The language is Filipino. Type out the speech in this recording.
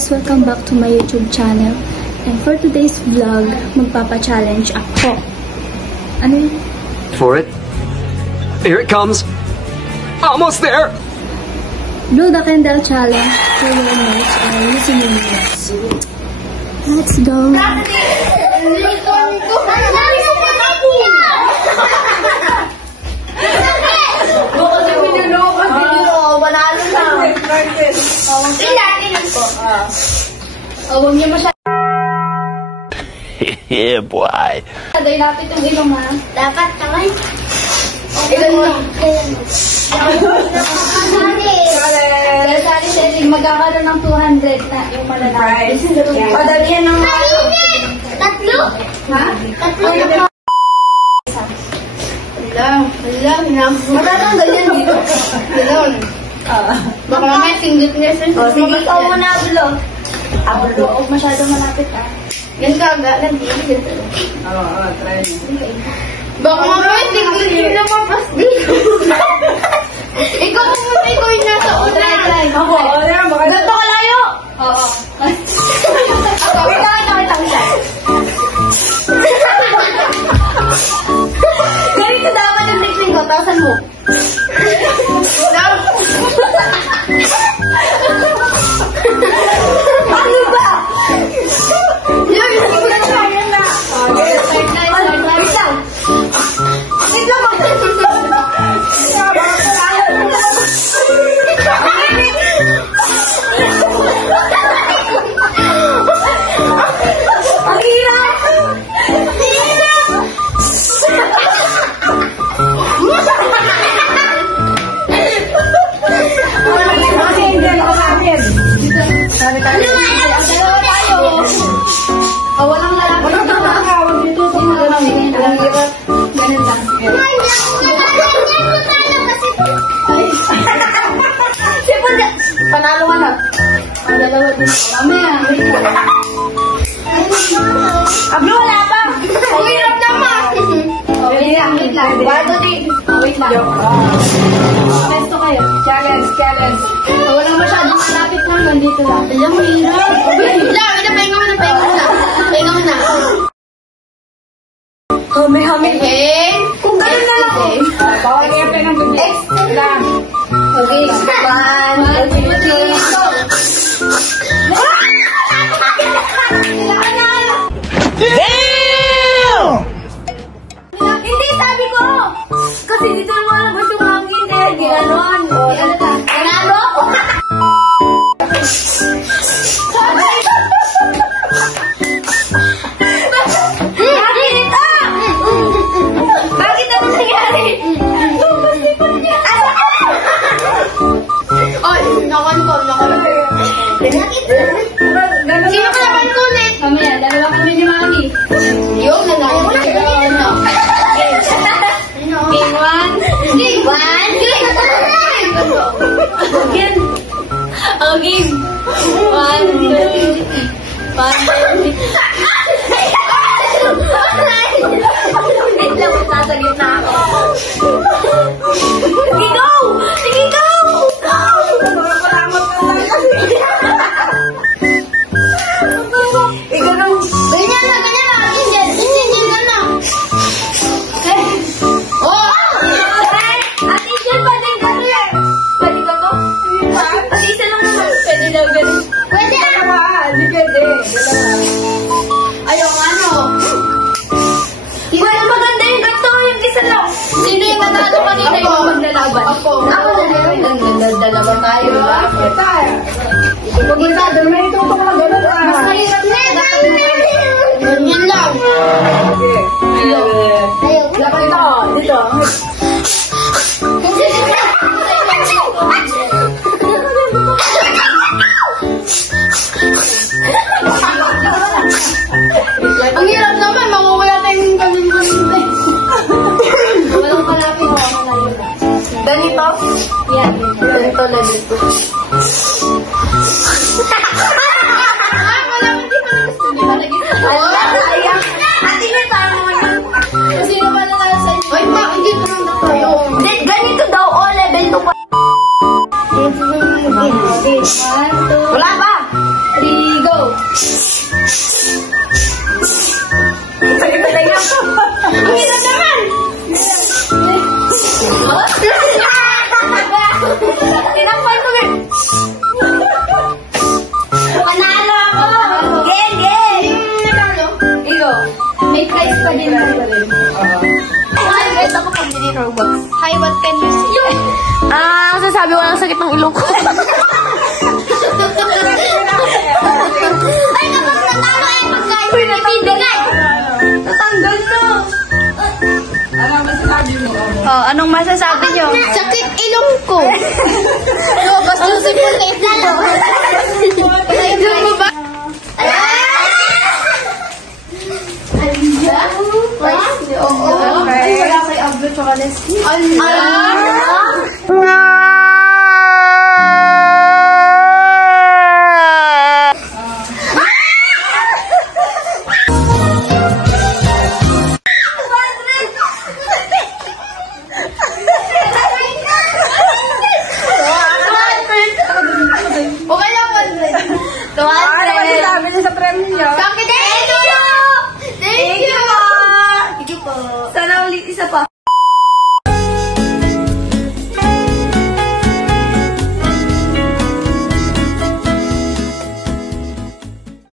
guys! Welcome back to my YouTube channel. And for today's vlog, magpapa-challenge ako. Ano yun? For it. Here it comes. Almost there! Blow the candle challenge for your nose and using your nose. Let's go! Huwag niyo masyadong. Yeah, boy. Day lapit yung ilong ha. Dapat naman. Ilong mo. Sari selling, magkakaroon ng 200 na yung malalaki. Padalihan ng tatlo? Ha? Tatlo na. Matatanggal yan dito. Gano'n. Baka may tinggit niya sa sige. Sige, ikaw mo na, Ablo. Ablo, huwag masyadong malapit ah. Yan ka, nag-iigil. Oo, try mo. Baka mamaya tinggit niya na mapas dito. Ikaw mo muna, ikaw yung nasa una. Try. Ako, ganito ka layo. Oo. Ako, kita siya. Ganito dapat yung technique ko, tawasan mo. Ano ba? Yan, hindi na kaya na. Okay, start lang. Wait lang. Ang hirap! Walang lalaki. Walang nakakawag dito. Ganun lang. Panalo ka na. Dalawa din. Mamaya. Ablo, wala pa. Hirap naman. Wait lang. Wait lang. Pesto kayo. Challenge. Walang masyadong malapit lang. Nandito lang. Alam mo, hirap. Pahinga mo na. Hami. Kung gano'n na ako. Bawal niya pa ng tubig. Extra lang. Okay. 1, 2, 3. Damn! Hindi, sabi ko. Kasi dito naman labas yung hangin eh. Gano'n. Ganano? Bakit ako nangyari? Oy, nakontrol. Sino ka naman kulit? Mamaya, dalawa kami ni Mami. Yung nangyari. Game 1. Game 1. Oh, game. 1, 2, 1, 2, 3. Wait lang, nasa gitna ako. Sige, go! Ganyan na. Indian ka na. At Indian pa din ka rin. Pwede ka to? At isa lang naman. Pwede daw ganun. Pwede Hindi pwede. Ayaw ano. Well, maganda yung gato, yung isa lang. Sino yung nanalo kanina yung maglalaban? Ako. Dalawa tayo, diba? Pag nanalo, may ito pa naman gano'n. Mas mahirap na. Ganyan lang. Ayaw. Dapat ito. Dito. Ang hirap naman, mawawala tayong ganun-ganun. Walang palapit mo, malayo na. Ganito? Yan. Ganito na dito. Wala, hindi pa na gusto nila. Wala, sayang. Ate na tayo ngayon. Kasi naman na sa inyo. Ay, ma, hindi pa naman tayo. Ganito daw, level 2 pa. Wala pa. 3, Ilang point ko Panalo ako! Game! Nanalo? Ikaw. May prize pa din. Guys, ako pag hindi Robux. Hi, what can you say? Sasabi ko lang sakit ng ilong ko. Ay, kapag natalo ay pagkain mo ibibigay. Natanggal na. Oh, anong masasabi nyo? Sakit ilong ko. Robux, Joseph mo na ito. Ilong mo ba? Aliyah? Oo. Ay, wala kay Ablo tsaka Leslie. Aliyah?